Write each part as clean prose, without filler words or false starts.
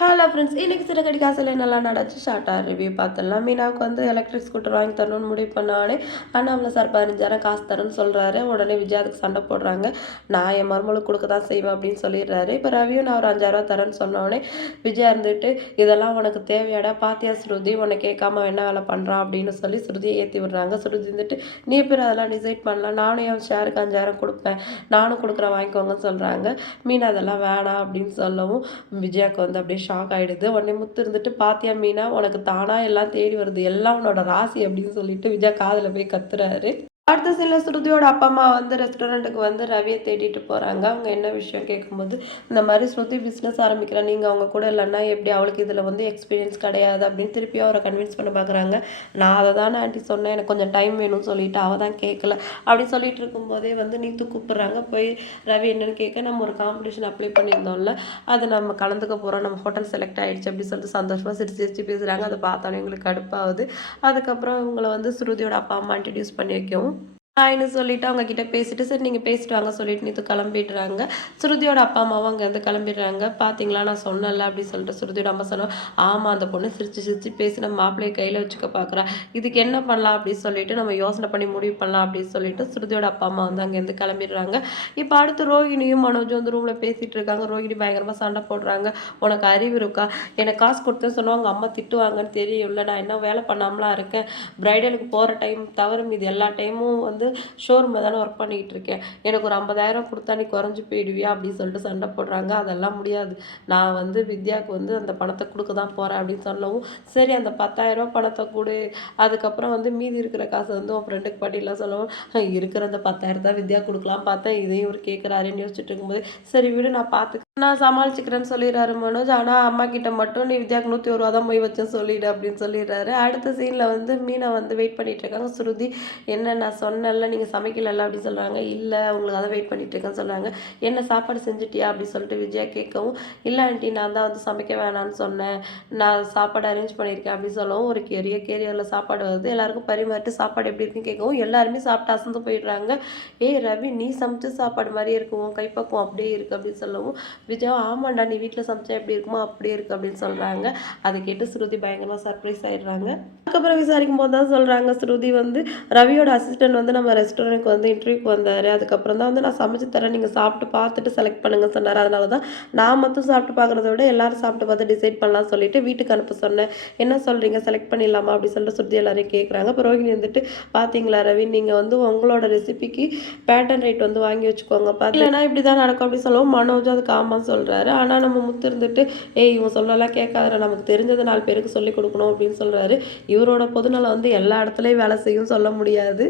Hello friends, இன்னைக்கு சிறகடி காசில் என்னெல்லாம் நடந்துச்சு ஷார்ட்டாக ரிவ்யூ பார்த்துடலாம். மீனாவுக்கு வந்து எலக்ட்ரிக் ஸ்கூட்டர் வாங்கி தரணும்னு முடிவு பண்ணானே அண்ணாமலை சார் 15,000 காசு தரேன்னு சொல்கிறாரு. உடனே விஜய் அதுக்கு சண்டை போடுறாங்க. நான் என் மருமகளுக்கு கொடுக்க தான் செய்வேன் அப்படின்னு சொல்லிடுறாரு. இப்போ ரவியும் நான் ஒரு 5,000 தரேன்னு சொன்னோடனே விஜயா இருந்துட்டு இதெல்லாம் உனக்கு தேவையாடா, பாத்தியா ஸ்ருதி உன்னை கேட்காம என்ன வேலை பண்ணுறான் அப்படின்னு சொல்லி ஸ்ருதியை ஏற்றி விடுறாங்க. ஸ்ருதி இருந்துட்டு நீ பேர் அதெல்லாம் டிசைட் பண்ணலாம், நானும் என் ஷேருக்கு 5,000 கொடுப்பேன், நானும் கொடுக்குறேன் வாங்கிக்கோங்கன்னு சொல்கிறாங்க. மீனா அதெல்லாம் வேணாம் அப்படின்னு சொல்லவும் விஜயாவுக்கு வந்து அப்படியே ஷாக் ஆகிடுது. உடனே முத்து இருந்துட்டு பாத்தியா மீனா உனக்கு தானா எல்லாம் தேடி வருது, எல்லாம் உன்னோட ராசி அப்படின்னு சொல்லிட்டு விஜயா காதில் போய் கத்துறாரு. அடுத்த சில ஸ்ருதியோட அப்பா அம்மா வந்து ரெஸ்டாரண்ட்டுக்கு வந்து ரவியை தேடிட்டு போகிறாங்க. அவங்க என்ன விஷயம் கேட்கும்போது இந்த மாதிரி ஸ்ருதி பிஸ்னஸ் ஆரம்பிக்கிறேன், நீங்கள் அவங்க கூட இல்லைன்னா எப்படி, அவளுக்கு இதில் வந்து எக்ஸ்பீரியன்ஸ் கிடையாது அப்படின்னு திருப்பியும் அவரை கன்வின்ஸ் பண்ண பார்க்குறாங்க. நான் அதை தானே ஆண்டி சொன்னேன், எனக்கு கொஞ்சம் டைம் வேணும்னு சொல்லிட்டு அவள் தான் கேட்கல அப்படின்னு சொல்லிட்டு இருக்கும்போதே வந்து நீத்து கூப்பிட்றாங்க. போய் ரவி என்னன்னு கேட்க நம்ம ஒரு காம்படிஷன் அப்ளை பண்ணியிருந்தோம்ல, அதை நம்ம கலந்துக்க போகிறோம், நம்ம ஹோட்டல் செலக்ட் ஆகிடுச்சு அப்படின்னு சொல்லிட்டு சந்தோஷமாக சிரிச்சு சிரிச்சு பேசுகிறாங்க. அதை பார்த்தாலும் எங்களுக்கு கடுப்பாகுது. அதுக்கப்புறம் இவங்களை வந்து ஸ்ருதியோட அப்பா அம்மா இன்ட்ரடியூஸ் பண்ணி வைக்கவும் ஹாய்ன்னு சொல்லிட்டு அவங்க கிட்ட பேசிட்டு சரி நீங்கள் பேசிட்டு வாங்க சொல்லிட்டு நீத்து கிளம்பிடுறாங்க. ஸ்ருதியோட அப்பா அம்மாவும் அங்கேருந்து கிளம்பிடுறாங்க. பார்த்தீங்களா நான் சொன்னல அப்படின்னு சொல்லிட்டு ஸ்ருதியோட அம்மா சொன்னோம். ஆமாம், அந்த பொண்ணு சிரிச்சு சிரிச்சு பேசி நம்ம மாப்பிள்ளையை கையில் வச்சுக்க பார்க்குறா, இதுக்கு என்ன பண்ணலாம் அப்படின்னு சொல்லிட்டு நம்ம யோசனை பண்ணி முடிவு பண்ணலாம் அப்படின்னு சொல்லிட்டு ஸ்ருதியோட அப்பா அம்மா வந்து அங்கேருந்து கிளம்பிடுறாங்க. இப்போ அடுத்து ரோஹிணியும் மனோஜும் வந்து ரூமில் பேசிகிட்டு இருக்காங்க. ரோஹிணி பயங்கரமாக சண்டை போடுறாங்க. உனக்கு அறிவு இருக்கா, எனக்கு காசு கொடுத்தேன்னு சொன்னவங்க அம்மா திட்டுவாங்கன்னு தெரியும்ல, நான் என்ன வேலை பண்ணாமலாம் இருக்கேன், பிரைடலுக்கு போகிற டைம் தவிர மீது எல்லா டைமும் வந்து ஷோரூமில் தானே ஒர்க் பண்ணிக்கிட்டு இருக்கேன், எனக்கு ஒரு 50,000 கொடுத்தா நீ குறைஞ்சி போயிடுவியா அப்படின்னு சொல்லிட்டு சண்டை போடுறாங்க. அதெல்லாம் முடியாது, நான் வந்து வித்யாவுக்கு வந்து அந்த பணத்தை கொடுக்க தான் போகிறேன் அப்படின்னு சொல்லவும் சரி அந்த 10,000 பணத்தை கொடு, அதுக்கப்புறம் வந்து மீதி இருக்கிற காசை வந்து உன் ஃப்ரெண்டுக்கு பண்ணிடலாம் சொல்லவும் இருக்கிற அந்த 10,000 தான் வித்யா கொடுக்கலாம் பார்த்தேன், இதையும் ஒரு கேட்குறாருன்னு யோசிச்சுட்டு இருக்கும்போது சரி விடு நான் பார்த்துக்க நான் சமாளிச்சுக்கிறேன்னு சொல்லிடுறாரு மனோஜ். ஆனால் அம்மா கிட்ட மட்டும் நீ வித்யாவுக்கு 101 ரூபா தான் போய் வச்சேன்னு சொல்லிடு அப்படின்னு சொல்லிடுறாரு. அடுத்த சீனில் வந்து மீனை வந்து வெயிட் பண்ணிட்டு இருக்காங்க. ஸ்ருதி என்ன நான் சொன்னேன்ல நீங்கள் சமைக்கலல்ல அப்படின்னு சொல்கிறாங்க. இல்லை உங்களுக்கு அதை வெயிட் பண்ணிட்டு இருக்கேன்னு சொல்கிறாங்க. என்ன சாப்பாடு செஞ்சுட்டியா அப்படின்னு சொல்லிட்டு விஜயா கேட்கவும் இல்லை ஆண்டி நான் தான் வந்து சமைக்க வேணான்னு சொன்னேன், நான் சாப்பாடு அரேஞ்ச் பண்ணியிருக்கேன் அப்படின்னு சொல்லவும் ஒரு கேரியரில் சாப்பாடு வருது. எல்லாருக்கும் பரிமாறிட்டு சாப்பாடு எப்படி இருக்குன்னு கேட்கவும் எல்லாருமே சாப்பிட்டு அசந்து போயிடுறாங்க. ஏய் ரவி நீ சமைச்ச சாப்பாடு மாதிரியே இருக்கும், கைப்பக்குவம் அப்படியே இருக்குது அப்படின்னு சொல்லவும் விஜயா ஆமாண்டா நீ வீட்டில் சமைச்சா எப்படி இருக்குமோ அப்படியே இருக்குது அப்படின்னு சொல்கிறாங்க. அதை கேட்டு ஸ்ருதி பயங்கரமாக சர்ப்ரைஸ் ஆகிடுறாங்க. அதுக்கப்புறம் விசாரிக்கும் போது தான் சொல்கிறாங்க ஸ்ருதி வந்து ரவியோட அசிஸ்டன்ட் வந்து நம்ம ரெஸ்டாரண்ட்டுக்கு வந்து இன்டர்வியூக்கு வந்தார், அதுக்கப்புறம் தான் வந்து நான் சமைச்சு தரேன், நீங்கள் சாப்பிட்டு பார்த்துட்டு செலக்ட் பண்ணுங்க சொன்னார். அதனால தான் நான் மட்டும் சாப்பிட்டு பார்க்குறத விட எல்லாரும் சாப்பிட்டு பார்த்து டிசைட் பண்ணலாம் சொல்லிட்டு வீட்டுக்கு அனுப்ப சொன்னேன், என்ன சொல்கிறீங்க செலக்ட் பண்ணிடலாமா அப்படின்னு சொல்லிட்டு ஸ்ருதி எல்லாரையும் கேட்குறாங்க. இப்போ ரோஹிணி வந்துட்டு பார்த்தீங்களா ரவி நீங்கள் வந்து உங்களோட ரெசிபிக்கு பேட்டன் ரைட் வந்து வாங்கி வச்சுக்கோங்க, இல்லைன்னா இப்படி தான் நடக்கும் அப்படின்னு சொல்லவும் மனோஜ் அதுக்கு ஆமாம் சொல்கிறாரு. ஆனால் நம்ம முத்து இருந்துட்டு ஏய் இவன் சொல்லலாம் கேட்காத, நமக்கு தெரிஞ்சது 4 பேருக்கு சொல்லிக் கொடுக்கணும் அப்படின்னு சொல்கிறாரு. இவரோட பொதுநலம் வந்து எல்லா இடத்துலையும் வேலை செய்யும் சொல்ல முடியாது.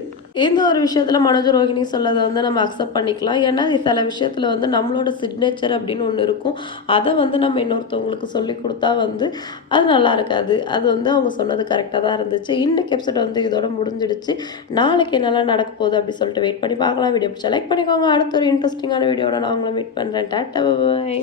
இந்த ஒரு விஷயத்தில் மனோஜ் ரோஹிணி சொல்லதை வந்து நம்ம அக்செப்ட் பண்ணிக்கலாம். ஏன்னா சில விஷயத்தில் வந்து நம்மளோட சிக்னேச்சர் அப்படின்னு ஒன்று இருக்கும், அதை வந்து நம்ம இன்னொருத்தவங்களுக்கு சொல்லி கொடுத்தா வந்து அது நல்லா இருக்காது. அது வந்து அவங்க சொன்னது கரெக்டாக தான் இருந்துச்சு. இன்னைக்கு எபிசோட் வந்து இதோட முடிஞ்சிடுச்சு. நாளைக்கு என்னெல்லாம் நடக்க போகுது அப்படின்னு சொல்லிட்டு வெயிட் பண்ணி பார்க்கலாம். வீடியோ பிடிச்சா லைக் பண்ணிக்கோங்க. அடுத்த ஒரு இன்ட்ரெஸ்டிங்கான வீடியோட நான் உங்களை மீட் பண்ணுறேன். டாட்டா பாய்.